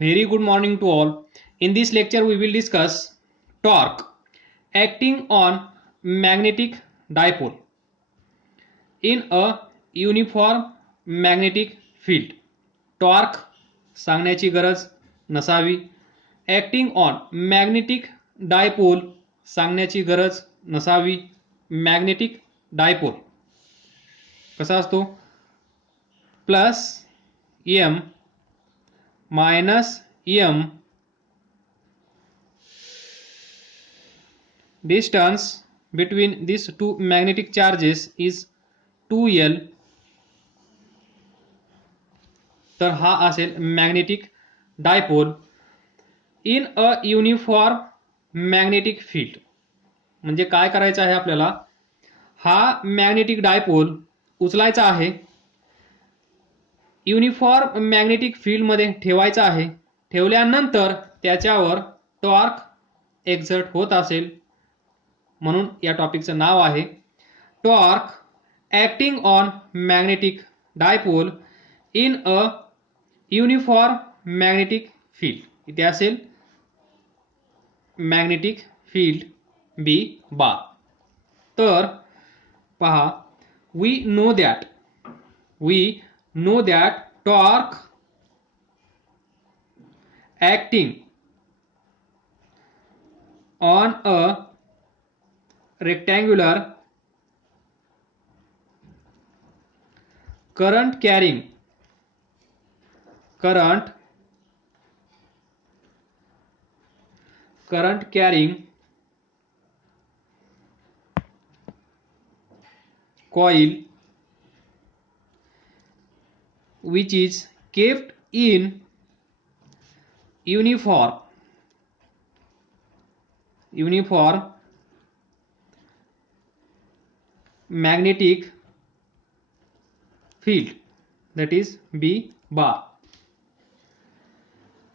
Very good morning to all. In this lecture, we will discuss torque acting on magnetic dipole in a uniform magnetic field. Torque सांगण्याची गरज नसावी. Acting on magnetic dipole सांगण्याची गरज नसावी. Magnetic dipole कसा असतो? Plus m minus m distance between these two magnetic charges is 2L. तर हा असेल magnetic dipole in a uniform magnetic field. म्हणजे काय करायचं आहे आपल्याला? हा मॅग्नेटिक डायपोल उचलायचा आहे, युनिफॉर्म मॅग्नेटिक फील्ड मध्ये ठेवायचा आहे. ठेवल्यानंतर त्याच्यावर टॉर्क एक्झर्ट होत असेल, म्हणून या टॉपिकचं नाव आहे torque acting on magnetic dipole in a uniform magnetic field. इथे असेल मॅग्नेटिक फील्ड बी बार. तर पहा, we know that torque acting on a rectangular current carrying coil which is kept in uniform magnetic field, that is B bar.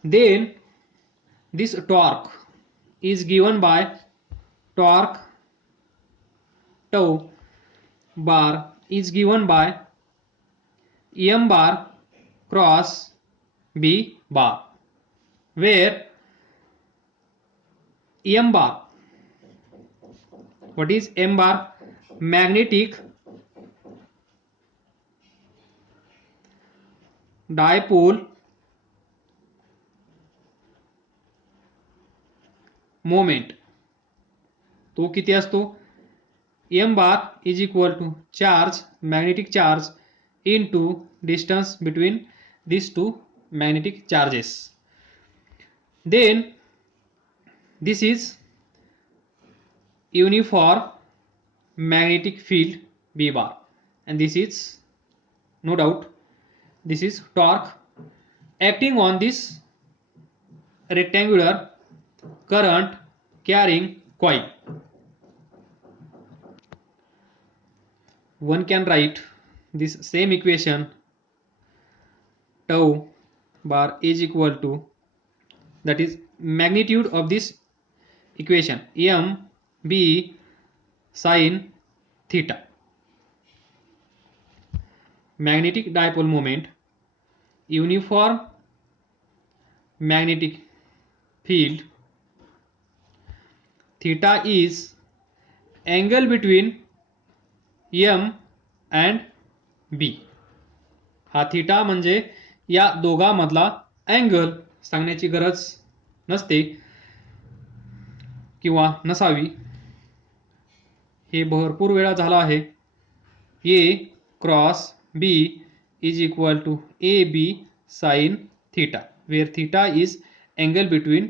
Then this torque is given by torque tau bar is given by m bar cross B bar, where m bar, what is m bar? Magnetic dipole moment. तो किती असतो? m bar is equal to charge, magnetic charge into distance between these two magnetic charges. Then this is uniform magnetic field B bar, and this is, no doubt, this is torque acting on this rectangular current carrying coil. One can write this same equation, tau bar is equal to, that is magnitude of this equation, m b sin theta. Magnetic dipole moment, uniform magnetic field, theta is angle between m and b. हा theta म्हणजे या दोघांमधला angle. सांगण्याची गरज नसते किंवा नसावी, हे भरपूर वेळा झाला आहे. a cross b is equal to ab sin theta, where theta is angle between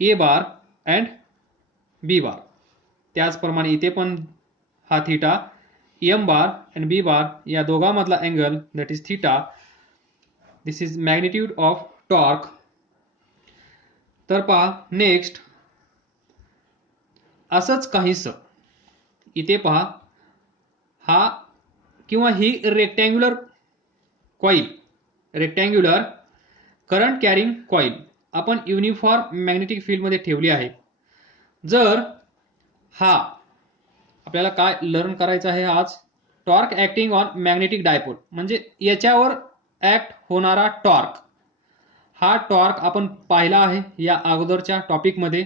a bar and b bar. त्याचप्रमाणे इथे पण हा theta m bar and b bar या दोघांमधला angle, that is theta. This is magnitude of torque. तर पहा next असंच काहीसं इथे पहा, हा किंवा ही रेक्टँग्युलर करंट कॅरिंग कॉईल आपण युनिफॉर्म मॅग्नेटिक फील्ड मध्ये ठेवली आहे. जर हा आपल्याला काय लर्न करायचं आहे आज, torque acting on magnetic dipole, म्हणजे याच्यावर ऍक्ट होणारा टॉर्क हा टॉर्क आपण पाहिला आहे या अगोदरच्या टॉपिकमध्ये.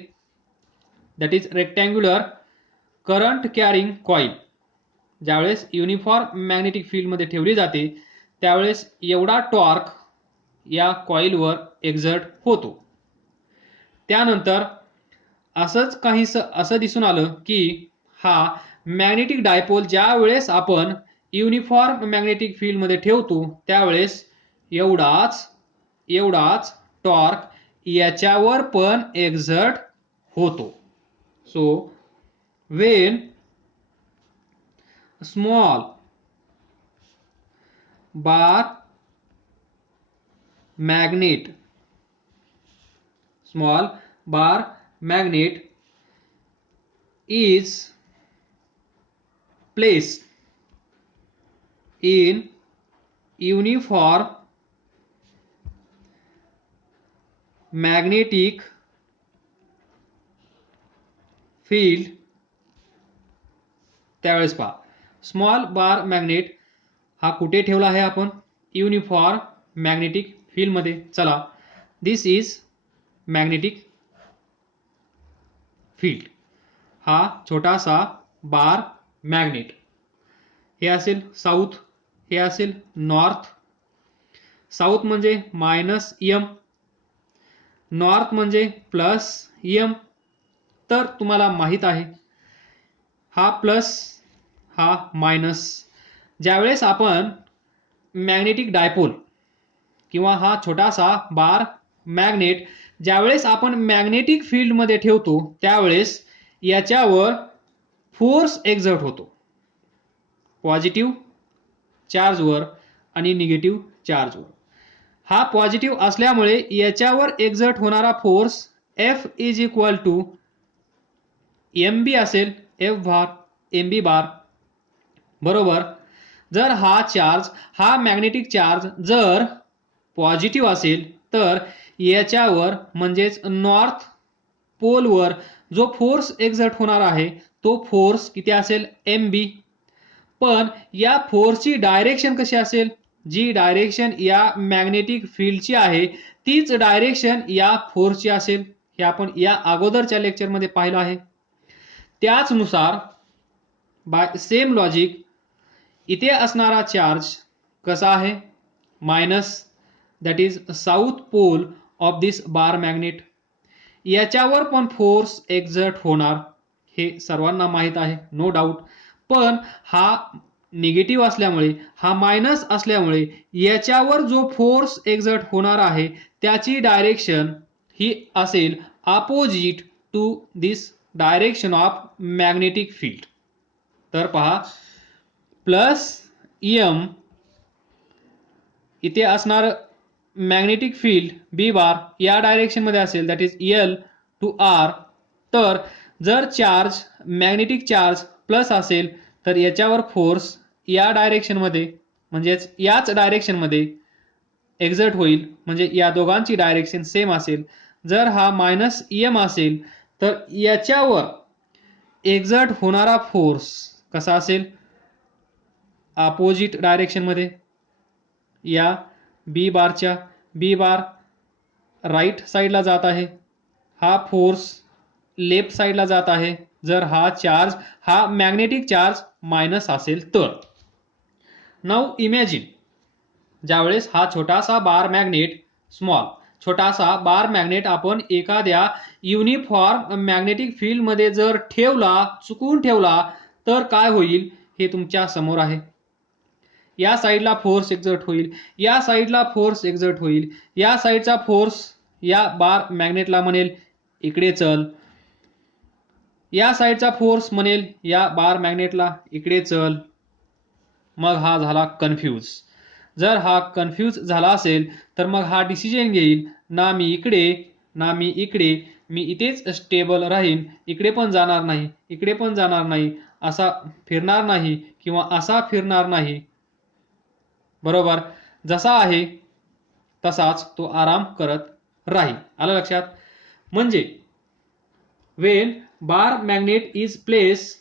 That is rectangular current carrying coil ज्यावेळेस युनिफॉर्म मॅग्नेटिक फील्डमध्ये ठेवली जाते त्यावेळेस एवढा टॉर्क या कॉईलवर एक्झर्ट होतो. त्यानंतर असंच असं दिसून आलं की हा मॅग्नेटिक डायपोल ज्या वेळेस आपण युनिफॉर्म मॅग्नेटिक फील्डमध्ये ठेवतो त्यावेळेस एवढाच टॉर्क याच्यावर पण एक्झर्ट होतो. So when small bar magnet is placed in uniform magnetic field त्यावेळेस पहा स्मॉल बार मॅग्नेट हा कुठे ठेवला आहे आपण युनिफॉर्म मॅग्नेटिक फील्ड मध्ये. चला दिस इज मॅग्नेटिक फील्ड. हा छोटासा बार मॅग्नेट. हे असेल साऊथ, हे असेल नॉर्थ. साऊथ म्हणजे -m, नॉर्थ म्हणजे +m. तर तुम्हाला माहित आहे हा प्लस हा मायनस. ज्यावेळेस आपण मॅग्नेटिक डायपोल किंवा हा छोटासा बार मॅग्नेट ज्यावेळेस आपण मॅग्नेटिक फील्डमध्ये ठेवतो त्यावेळेस याच्यावर फोर्स एक्झर्ट होतो पॉझिटिव्ह चार्जवर आणि निगेटिव्ह चार्जवर. हा पॉझिटिव्ह असल्यामुळे याच्यावर एक्झर्ट होणारा force F is equal to mb असेल, F बार mb बार बरोबर. जर हा मॅग्नेटिक चार्ज जर पॉझिटिव्ह असेल तर याच्यावर म्हणजेच नॉर्थ पोलवर जो फोर्स एक्झर्ट होणार आहे तो फोर्स किती असेल mb. पण या फोर्सची डायरेक्शन कशी असेल, जी डायरेक्शन या मॅग्नेटिक फील्डची आहे तीच डायरेक्शन या फोर्सची असेल. हे आपण या अगोदरच्या लेक्चरमध्ये पाहिलं आहे. त्याचनुसार बाय सेम लॉजिक इथे असणारा चार्ज कसा आहे minus, that is south pole of this bar magnet. याच्यावर पण फोर्स एक्झर्ट होणार हे सर्वांना माहित आहे, नो डाऊट. पण हा निगेटिव्ह असल्यामुळे हा मायनस असल्यामुळे याच्यावर जो फोर्स एक्झर्ट होणार आहे त्याची डायरेक्शन ही असेल opposite to this direction of magnetic field. तर पहा +m इथे असणार मॅग्नेटिक फील्ड बी बार या डायरेक्शन मध्ये असेल, that is L to R. तर जर चार्ज मॅग्नेटिक चार्ज प्लस असेल तर याच्यावर फोर्स या डायरेक्शन मध्ये म्हणजेच याच डायरेक्शन मध्ये एक्झर्ट होईल, म्हणजे या दोघांची डायरेक्शन सेम असेल. जर हा -m असेल तर याच्यावर एक्झर्ट होणारा फोर्स कसा असेल अपोजिट डायरेक्शन मध्ये. या बी बार राईट साईडला जात आहे, हा फोर्स लेफ्ट साईडला जात आहे जर हा मॅग्नेटिक चार्ज मायनस असेल तर. नाऊ इमॅजिन ज्यावेळेस हा छोटासा बार मॅग्नेट आपण एखाद्या युनिफॉर्म मॅग्नेटिक फील्ड मध्ये जर चुकून ठेवला तर काय होईल हे तुमच्या समोर आहे. या साईडला फोर्स एक्झर्ट होईल, या साईडला फोर्स एक्झर्ट होईल. या साईडचा फोर्स या बार मॅग्नेटला म्हणेल इकडे चल, या साईडचा फोर्स म्हणेल या बार मॅग्नेटला इकडे चल. मग हा झाला कन्फ्यूज. जर हा कन्फ्यूज झाला असेल तर मग हा डिसिजन घेईल ना मी इकडे ना मी इकडे, मी इथेच स्टेबल राहीन, इकडे पण जाणार नाही इकडे पण जाणार नाही, असा फिरणार नाही किंवा असा फिरणार नाही. बरोबर, जसा आहे तसाच तो आराम करत राहील. आलं लक्षात. म्हणजे when bar magnet is placed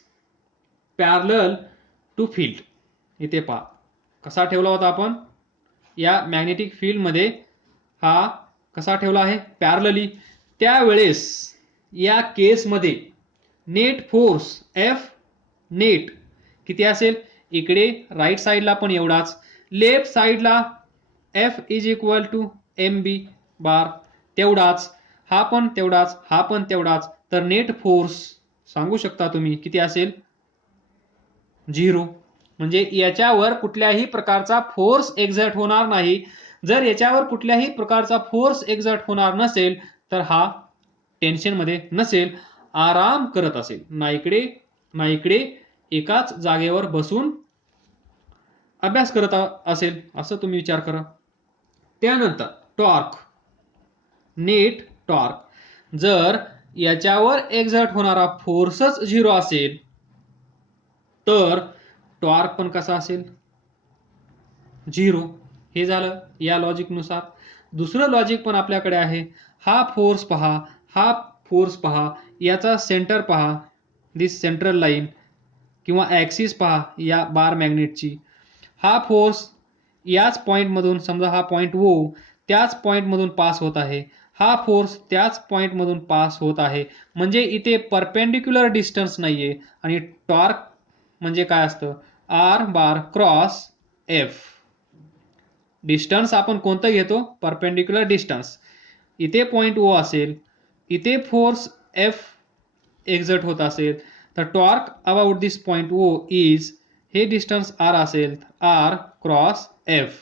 parallel to field, इथे पहा कसा ठेवला होता आपण या मॅग्नेटिक फील्ड मध्ये, हा कसा ठेवला आहे, पॅरलली, त्यावेळेस या केसमध्ये नेट फोर्स एफ नेट किती असेल, इकडे राईट साईडला पण एवढाच, लेफ्ट साईडला F is equal to M B bar तेवढाच, हा पण तेवढाच, हा पण तेवढाच, तर नेट फोर्स सांगू शकता तुम्ही किती असेल, 0. म्हणजे याच्यावर कुठल्याही प्रकारचा फोर्स एक्झर्ट होणार नाही. जर याच्यावर कुठल्याही प्रकारचा फोर्स एक्झर्ट होणार नसेल तर हा टेन्शन मध्ये नसेल, आराम करत असेल, ना इकडे ना इकडे, एकाच जागेवर बसून अभ्यास करत असेल, असं तुम्ही विचार करा. त्यानंतर टॉर्क, नेट टॉर्क, जर याच्यावर एक्झर्ट होणारा फोर्सच 0 असेल तर टॉर्क पण कसा असेल, 0. हे झालं या लॉजिक नुसार. दुसरं लॉजिक पण आपल्याकडे आहे. हा फोर्स पहा, हा फोर्स पहा, याचा सेंटर पहा, दिस सेंट्रल लाईन किंवा ऍक्सिस पहा या बार मॅग्नेटची. हा फोर्स याच पॉइंट मधून, समजा हा पॉइंट ओ, त्याच पॉइंट मधून पास होत आहे, हा फोर्स त्याच पॉइंट मधून पास होत आहे, म्हणजे इथे परपेंडिक्युलर डिस्टन्स नाहीये. आणि टॉर्क म्हणजे काय असतं, R bar cross F. Distance आपण कोणतं घेतो, परपेंडिक्युलर डिस्टन्स. इथे पॉइंट ओ असेल, इथे फोर्स एफ एक्झर्ट होत असेल, तर torque about this point O is, हे डिस्टन्स आर असेल, आर क्रॉस एफ.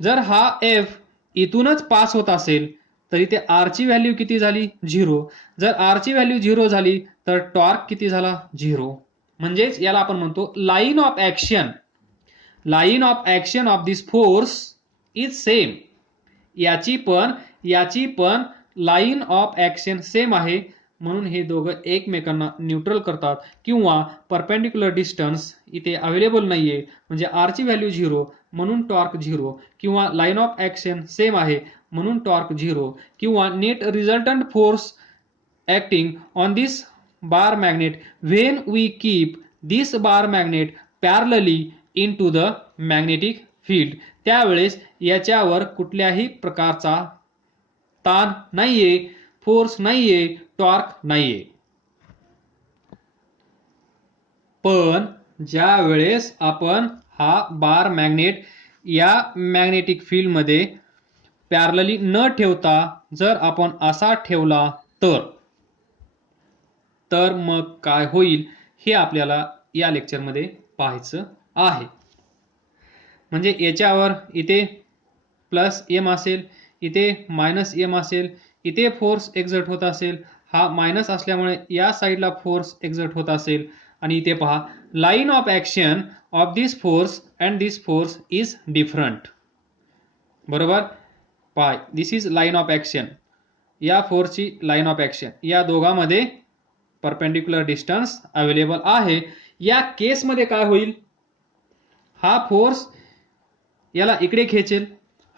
जर हा एफ इथूनच पास होत असेल तर इथे आर ची व्हॅल्यू किती झाली, 0. जर आर ची व्हॅल्यू 0 झाली तर टॉर्क किती झाला, 0. म्हणजेच याला आपण म्हणतो line of action. Line of action of this force is same. याची पण लाईन ऑफ ऍक्शन सेम आहे, म्हणून हे दोघं एकमेकांना न्यूट्रल करतात. किंवा परपेंडिक्युलर डिस्टन्स इथे अवेलेबल नाहीये, म्हणजे आर ची व्हॅल्यू 0 म्हणून टॉर्क 0, किंवा लाईन ऑफ ऍक्शन सेम आहे म्हणून टॉर्क 0, किंवा net resultant force acting on this bar magnet when we keep this bar magnet parallelly into the magnetic field. त्यावेळेस याच्यावर कुठल्याही प्रकारचा ताण नाहीये, फोर्स नाहीये, टॉर्क नाहीये. पण ज्या वेळेस आपण हा बार मॅग्नेट या मॅग्नेटिक फील्ड मध्ये पॅरलली न ठेवता जर आपण असा ठेवला तर मग काय होईल हे आपल्याला या लेक्चरमध्ये पाहायचं आहे. म्हणजे याच्यावर इथे प्लस एम असेल, इथे मायनस एम असेल, इथे फोर्स एक्झर्ट होत असेल, हा मायनस असल्यामुळे या साईडला फोर्स एक्झर्ट होत असेल, आणि इथे पहा line of action of this force and this force is different. बरोबर, पाय दिस इज लाईन ऑफ ऍक्शन, या फोर्सची लाईन ऑफ ऍक्शन, या दोघांमध्ये परपेंडिक्युलर डिस्टन्स अवेलेबल आहे. या केसमध्ये काय होईल, हा फोर्स याला इकडे खेचेल,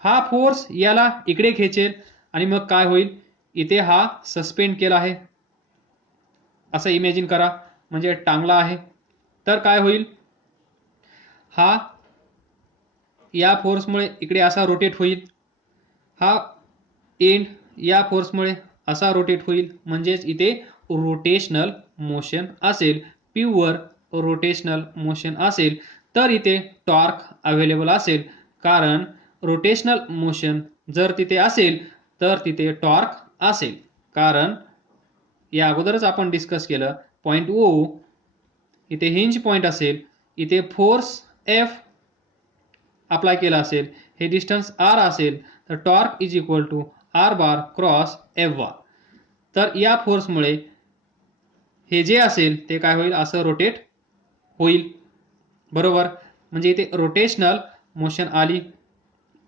हा फोर्स याला इकडे खेचेल, आणि मग काय होईल, इथे हा सस्पेंड केला आहे असं इमॅजिन करा, म्हणजे टांगला आहे, तर काय होईल, हा या फोर्समुळे इकडे असा रोटेट होईल, हा एंड या फोर्समुळे असा रोटेट होईल, म्हणजेच इथे रोटेशनल मोशन असेल, प्युअर रोटेशनल मोशन असेल, तर इथे टॉर्क अवेलेबल असेल. कारण रोटेशनल मोशन जर तिथे असेल तर तिथे टॉर्क असेल. कारण या अगोदरच आपण डिस्कस केलं, पॉइंट ओ इथे हिंज पॉइंट असेल, इथे फोर्स एफ अप्लाय केला असेल, हे डिस्टन्स आर असेल, तर torque is equal to R bar cross F bar. तर या फोर्समुळे हे जे असेल ते काय होईल, असं रोटेट होईल. बरोबर, म्हणजे इथे रोटेशनल मोशन आली,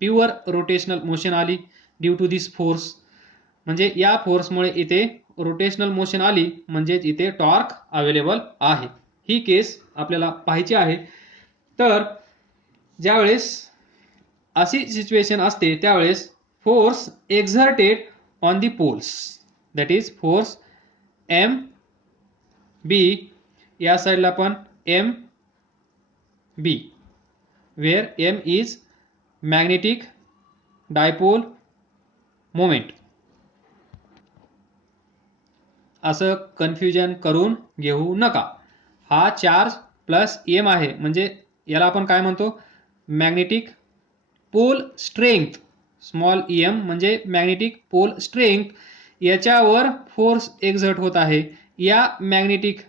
प्युअर रोटेशनल मोशन आली ड्यू टू दिस फोर्स. म्हणजे या फोर्समुळे इथे रोटेशनल मोशन आली, म्हणजेच इथे टॉर्क अवेलेबल आहे. ही केस आपल्याला पाहायची आहे. तर ज्यावेळेस अशी सिच्युएशन असते त्यावेळेस force exerted on the poles, that is force M B, या साईडला पण M B, where M is magnetic dipole moment. असं कन्फ्युजन करून घेऊ नका. हा चार्ज प्लस एम आहे, म्हणजे याला आपण काय म्हणतो, magnetic pole strength. Small M म्हणजे मॅग्नेटिक पोल स्ट्रेंथ. याच्यावर फोर्स एक्झर्ट होत आहे या मॅग्नेटिक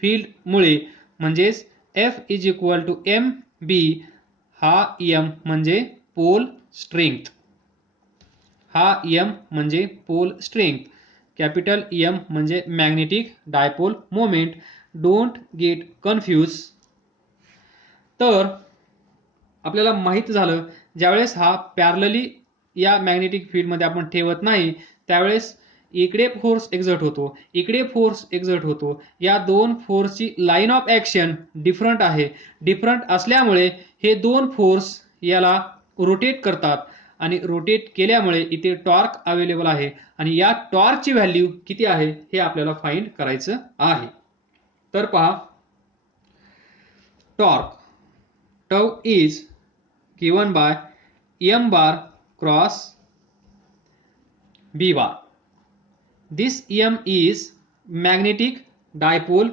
फील्डमुळे, म्हणजेच F is equal to M B. हा एम म्हणजे पोल स्ट्रेंथ. हा एम म्हणजे पोल स्ट्रेंथ. कॅपिटल एम म्हणजे magnetic dipole moment. Don't get confuse. तर आपल्याला माहित झालं, ज्यावेळेस हा पॅरलली या मॅग्नेटिक फील्डमध्ये आपण ठेवत नाही त्यावेळेस इकडे फोर्स एक्झर्ट होतो, इकडे फोर्स एक्झर्ट होतो. या दोन फोर्सची लाईन ऑफ ऍक्शन डिफरंट आहे. डिफरंट असल्यामुळे हे दोन फोर्स याला रोटेट करतात आणि रोटेट केल्यामुळे इथे टॉर्क अवेलेबल आहे आणि या टॉर्कची व्हॅल्यू किती आहे हे आपल्याला फाइंड करायचं आहे. तर पहा, torque tau is given by m bar cross b bar. This m is magnetic dipole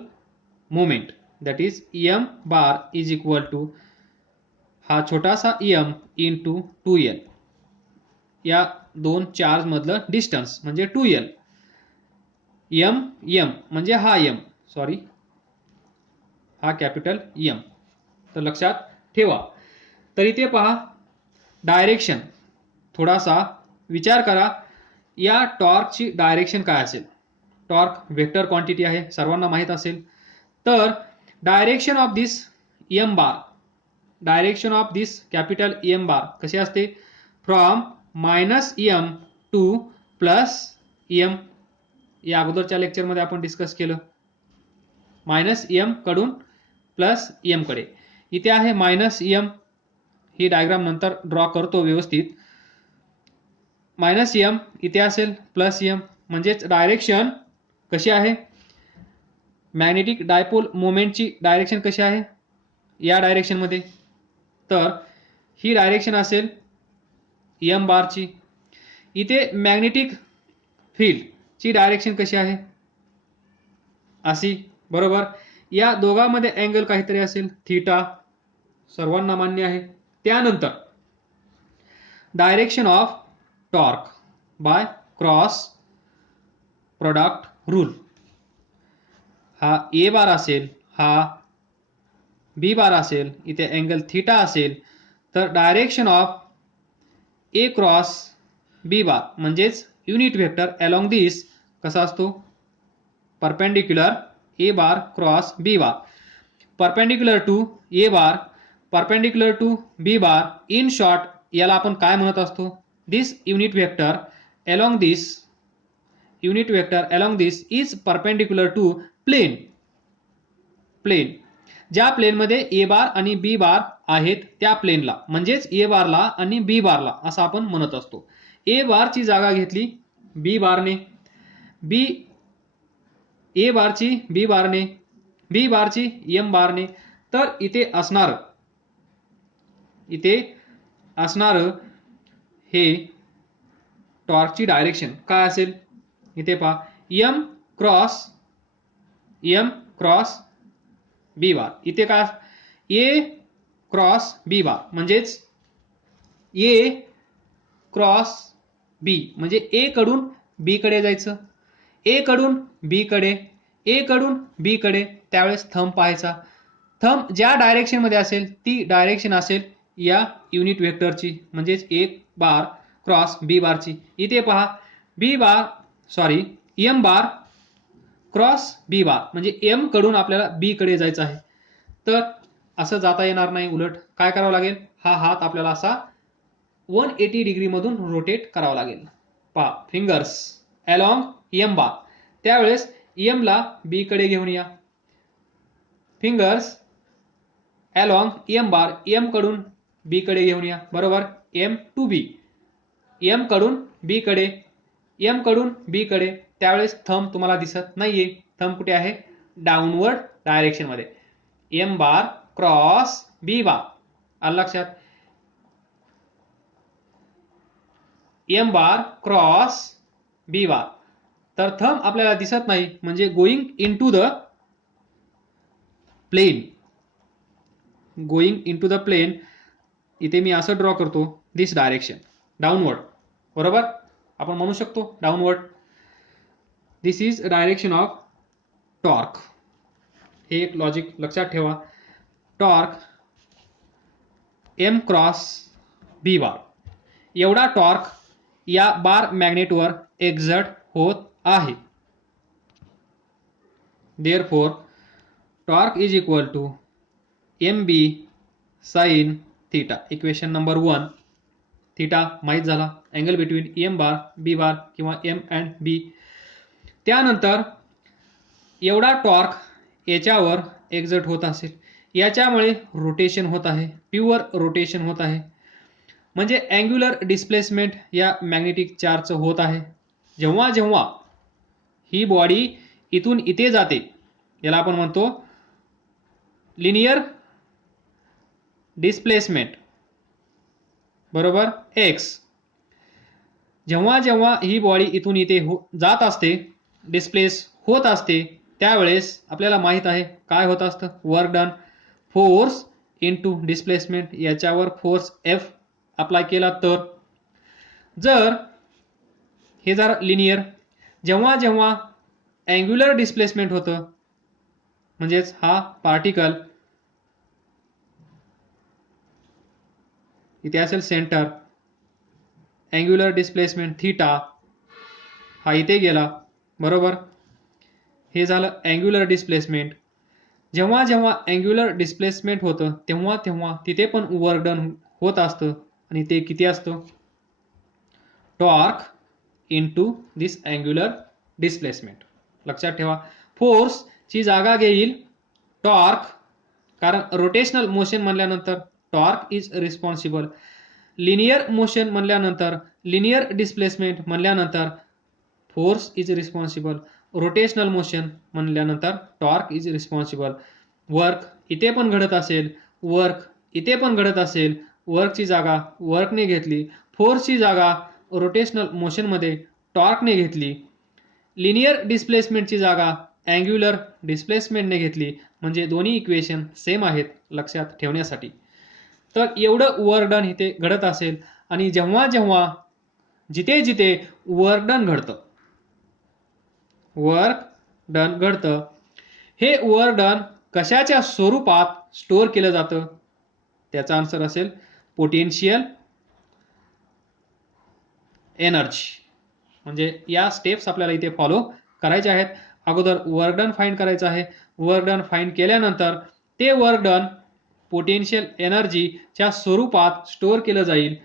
moment, that is m bar is equal to हा छोटासा m into 2l. या दोन चार्ज मधलं डिस्टन्स म्हणजे 2l. m म्हणजे हा m, सॉरी हा capital m. तर लक्षात ठेवा. तर इथे पहा, डायरेक्शन थोडासा विचार करा. या टॉर्कची डायरेक्शन काय असेल. टॉर्क वेक्टर क्वांटिटी आहे, सर्वांना माहित असेल. तर direction of this M bar, direction of this capital M bar कशी असते, from minus M to plus M. या अगोदरच्या लेक्चरमध्ये आपण डिस्कस केलं. मायनस एम कडून प्लस एम कडे. इथे आहे मायनस एम. ही डायग्राम नंतर ड्रॉ करतो व्यवस्थित. मायनस एम इथे असेल प्लस एम, म्हणजेच डायरेक्शन कशी आहे, मॅग्नेटिक डायपोल मोमेंटची डायरेक्शन कशी आहे या डायरेक्शन मध्ये. तर ही डायरेक्शन असेल एम बारची. इथे मॅग्नेटिक फील्डची डायरेक्शन कशी आहे, अशी, बरोबर. या दोघांमध्ये अँगल काहीतरी असेल थीटा, सर्वांना मान्य आहे. त्यानंतर direction of torque by cross product rule. हा ए बार असेल, हा बी बार असेल, इथे अँगल थीटा असेल. तर direction of A cross B bar म्हणजेच युनिट वेक्टर अलॉंग दिस कसा असतो, perpendicular A bar cross B bar, perpendicular to A bar, perpendicular to B bar. In short याला आपण काय म्हणत असतो, this unit vector along this, unit vector along this is perpendicular to plane. Plane ज्या प्लेनमध्ये ए बार आणि बी बार आहेत त्या प्लेनला, म्हणजेच ए बारला आणि बी बारला असं आपण म्हणत असतो. ए बारची जागा घेतली बी बारने, बी ए बारची बी बारने, बी बारची एम बारने. तर इथे असणार हे टॉर्कची डायरेक्शन काय असेल, इथे पहा, एम क्रॉस बी बार. इथे काय, ए क्रॉस बी बार म्हणजेच ए क्रॉस बी, म्हणजे ए कडून बी कडे जायचं, ए कडून बी कडे, ए कडून बी कडे. त्यावेळेस थंब पाहायचा. थंब ज्या डायरेक्शन मध्ये असेल ती डायरेक्शन असेल या युनिट वेक्टरची, म्हणजेच ए बार क्रॉस बी बारची. इथे पहा, एम बार क्रॉस बी बार म्हणजे एम कडून आपल्याला बी कडे जायचं आहे. तर असं जाता येणार नाही, उलट काय करावं लागेल, हा हात आपल्याला असा 180 डिग्री मधून रोटेट करावा लागेल. पहा, फिंगर्स अलॉंग एम बार. त्यावेळेस एम ला बी कडे घेऊन या. फिंगर्स अलॉंग एम बार, एम कडून बी कडे घेऊन या, बरोबर. एम टू बी, एम कडून बी कडे, एम कडून बी कडे. त्यावेळेस थंब तुम्हाला दिसत नाहीये. थंब कुठे आहे, डाऊनवर्ड डायरेक्शन मध्ये. M bar cross B bar, आलं लक्षात. M bar cross B bar. तर थंब आपल्याला दिसत नाही म्हणजे going into the plane. Going into the plane इथे मी असं ड्रॉ करतो, दिस डायरेक्शन डाऊनवर्ड. बरोबर, आपण म्हणू शकतो downward. This is direction of torque. हे एक लॉजिक लक्षात ठेवा. Torque M cross B bar, एवढा टॉर्क या बार मॅग्नेटवर एक्झर्ट होत आहे. Therefore torque is equal to M B sine theta. Equation number 1. Theta माहीत झाला, angle between M bar B bar किंवा एम अँड बी. त्यानंतर एवढा टॉर्क याच्यावर एक्झर्ट होत असेल, याच्यामुळे रोटेशन होत आहे, प्युअर रोटेशन होत आहे. म्हणजे अँग्युलर डिस्प्लेसमेंट या मॅग्नेटिक चार्जचं होत आहे. जेव्हा जेव्हा ही बॉडी इथून इथे जाते, याला आपण म्हणतो लिनियर डिस्प्लेसमेंट. बरोबर, एक्स. जेव्हा जेव्हा ही बॉडी इथून इथे जात असते, डिस्प्लेस होत असते, त्यावेळेस आपल्याला माहित आहे काय होत असतं, work done. Force into displacement, याच्यावर फोर्स एफ अप्लाय केला तर. जर हे जर लिनियर, जेव्हा जेव्हा अँग्युलर डिस्प्लेसमेंट होतं, म्हणजेच हा पार्टिकल इथे असेल सेंटर, अँग्युलर डिस्प्लेसमेंट थीटा हा इथे गेला. बरोबर, हे झालं अँग्युलर डिस्प्लेसमेंट. जेव्हा जेव्हा अँग्युलर डिस्प्लेसमेंट होतं तेव्हा तेव्हा तिथे पण वर्क डन होत असतं, आणि ते किती असतं, टॉर्क इनटू दिस अँग्युलर डिस्प्लेसमेंट. लक्षात ठेवा, फोर्सची जागा घेईल टॉर्क, कारण रोटेशनल मोशन म्हणल्यानंतर torque is responsible. Linear motion म्हणल्यानंतर, लिनियर डिस्प्लेसमेंट म्हणल्यानंतर force is responsible. Rotational motion म्हणल्यानंतर टॉर्क इज रिस्पॉन्सिबल. वर्क इथे पण घडत असेल, वर्क इथे पण घडत असेल, वर्कची जागा वर्कने घेतली, फोर्सची जागा रोटेशनल मोशनमध्ये टॉर्कने घेतली, लिनियर डिस्प्लेसमेंटची जागा अँग्युलर डिस्प्लेसमेंटने घेतली. म्हणजे दोन्ही इक्वेशन सेम आहेत लक्षात ठेवण्यासाठी. तर एवढं वर्क डन इथे घडत असेल, आणि जेव्हा जेव्हा जिथे जिथे वर्क डन घडतं, वर्क डन घडतं, हे वर्क डन कशाच्या स्वरूपात स्टोअर केलं जातं, त्याचा आन्सर असेल पोटेन्शियल एनर्जी. म्हणजे या स्टेप्स आपल्याला इथे फॉलो करायचे आहेत. अगोदर वर्क डन फाइंड करायचं आहे. वर्क डन फाइंड केल्यानंतर ते वर्क डन पोटेन्शियल एनर्जीच्या स्वरूपात स्टोअर केलं जाईल.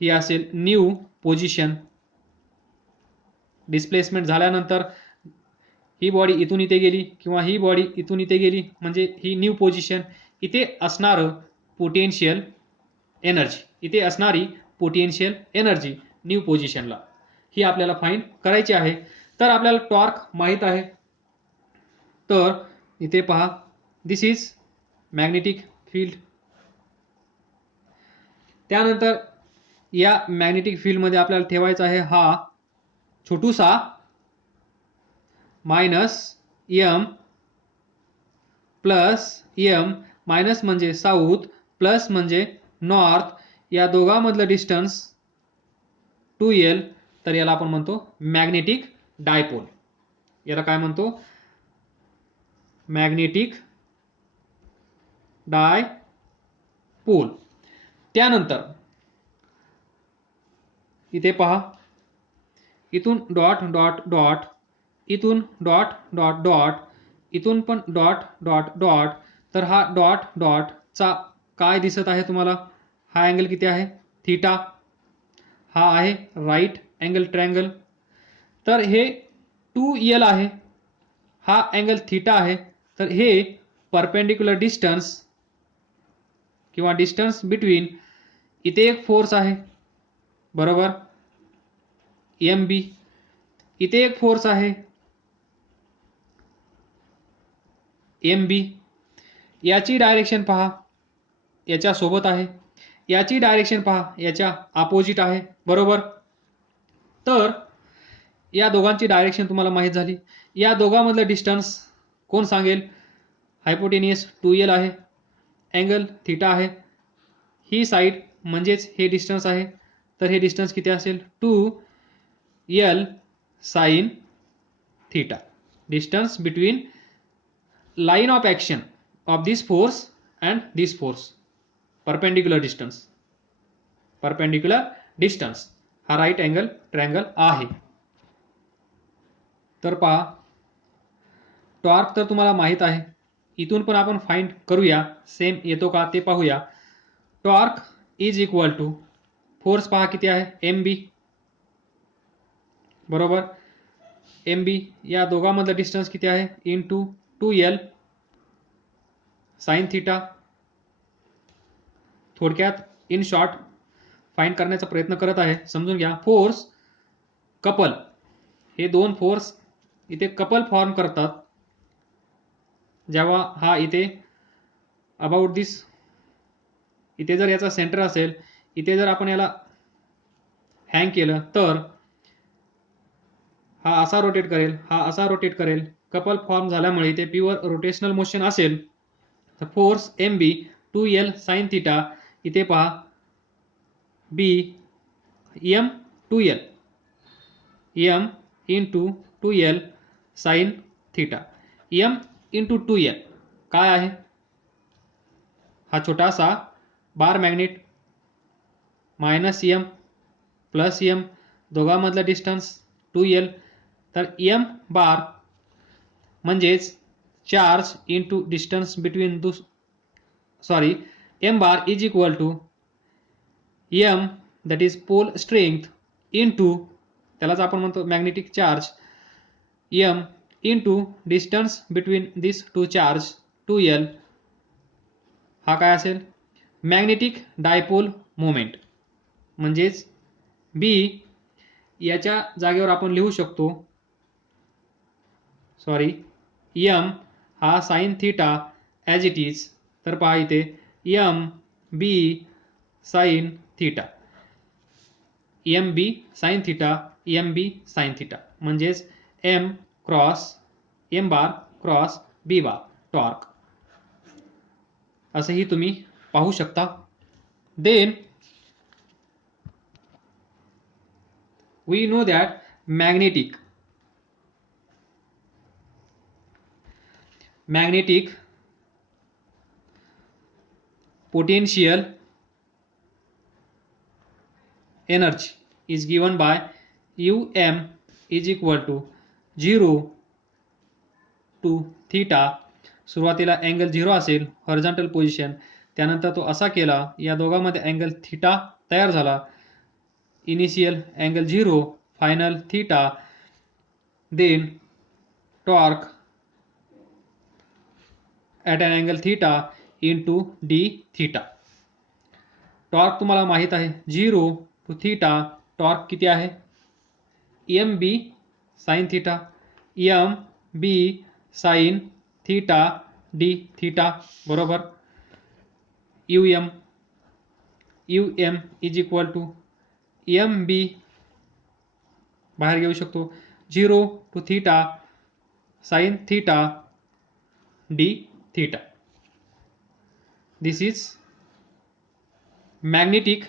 ही असेल न्यू पोझिशन. डिस्प्लेसमेंट झाल्यानंतर ही बॉडी इथून इथे गेली किंवा ही बॉडी इथून इथे गेली, म्हणजे ही न्यू पोझिशन. इथे असणारं पोटेन्शियल एनर्जी, इथे असणारी पोटेन्शियल एनर्जी न्यू पोझिशनला, ही आपल्याला फाइंड करायची आहे. तर आपल्याला टॉर्क माहित आहे. तर इथे पहा, दिस इज मॅग्नेटिक फील्ड. त्यानंतर या मॅग्नेटिक फील्डमध्ये आपल्याला ठेवायचा आहे हा छोटूसा minus M plus M. Minus म्हणजे साऊथ, प्लस म्हणजे नॉर्थ, या दोघांमधलं डिस्टन्स 2L. तर याला आपण म्हणतो मॅग्नेटिक डायपोल. याला काय म्हणतो, मॅग्नेटिक डायपोल. त्यानंतर इथे पहा, इथून डॉट डॉट डॉट, इथून डॉट डॉट डॉट, इथून पण डॉट डॉट डॉट. तर हा डॉट डॉटचा काय दिसत आहे तुम्हाला, हा अँगल किती आहे, थीटा. हा आहे राईट अँगल ट्रायंगल. तर हे 2L आहे, हा अँगल थीटा आहे. तर हे परपेंडिक्युलर डिस्टन्स किंवा डिस्टन्स बिटवीन, इथे एक फोर्स आहे, बरोबर, एम बी. इथे एक फोर्स आहे एम बी. याची डायरेक्शन पहा, याच्या सोबत आहे. याची डायरेक्शन पहा, याच्या अपोजिट आहे, बरोबर. तर या दोघांची डायरेक्शन तुम्हाला माहीत झाली. या दोघांमधलं डिस्टन्स कोण सांगेल? हायपोटेनियस 2l आहे, अँगल थिटा आहे, ही साईड म्हणजेच हे डिस्टन्स आहे. तर हे डिस्टन्स किती असेल? 2l sine theta. Distance between line of action of this force and this force, perpendicular distance. Perpendicular distance हा राईट अँगल ट्रायंगल आहे. तर पहा, टॉर्क तर तुम्हाला माहित आहे, इथून पण आपण फाइंड करूया. सेम येतो का ते पाहूया. Torque is equal to force पहा किती आहे? mb, बरोबर. mb या दोघांमधलं डिस्टन्स किती आहे? Into 2l sine theta. थोडक्यात इन शॉर्ट फाइंड करण्याचा प्रयत्न करत आहे, समजून घ्या. फोर्स कपल, हे दोन फोर्स इथे कपल फॉर्म करतात. जेव्हा हा इथे अबाउट दिस, इथे जर याचा सेंटर असेल, इथे जर आपण याला हँग केलं तर हा असा रोटेट करेल, हा असा रोटेट करेल. कपल फॉर्म झाल्यामुळे इथे प्युअर रोटेशनल मोशन असेल. तर force mb 2l sine theta, इथे पहा b m 2l m into 2l sine theta. m into 2l काय आहे? हा छोटासा bar magnet minus m plus m, दोघांमधला डिस्टन्स 2l. तर m बार म्हणजेच charge into distance between m bar is equal to m that is pole strength into, त्यालाच आपण म्हणतो magnetic charge, m into distance between this two charge 2l. हा काय असेल? Magnetic dipole moment. म्हणजेच b याच्या जागेवर आपण लिहू शकतो, m हा sine theta as it is. तर पहा इथे m b sine theta, m b sine theta, m b sine theta, म्हणजेच m bar cross b bar torque, असंही तुम्ही पाहू शकता. Then we know that magnetic potential energy is given by um is equal to 0 to theta. सुरुवातीला angle 0 असेल, horizontal position. त्यानंतर तो असा केला, या दोघांमध्ये अँगल थिटा तयार झाला. Initial angle 0, final theta. Then torque at an angle theta into D theta. Torque तुम्हाला माहीत आहे 0 टू थिटा. टॉर्क किती आहे? M B sine theta, M B sine theta D theta, बरोबर. U M is equal to M B, बाहेर घेऊ शकतो, 0 to theta sine theta D theta. This is magnetic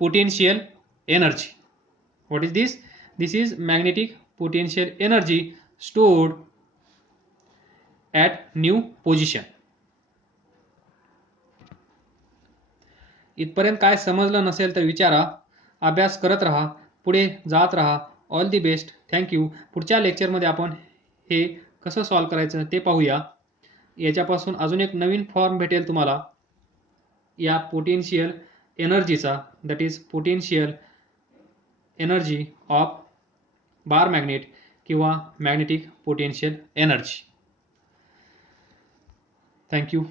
potential energy. What is this? This is magnetic potential energy stored at new position. इथपर्यंत काय समजलं नसेल तर विचारा, अभ्यास करत राहा, पुढे जात राहा. All the best. थँक्यू. पुढच्या लेक्चरमध्ये आपण हे कसं सॉल्व करायचं ते पाहूया. याच्यापासून अजून एक नवीन फॉर्म भेटेल तुम्हाला या पोटेन्शियल एनर्जीचा, that is potential energy of bar magnet किंवा मॅग्नेटिक पोटेन्शियल एनर्जी. थँक्यू.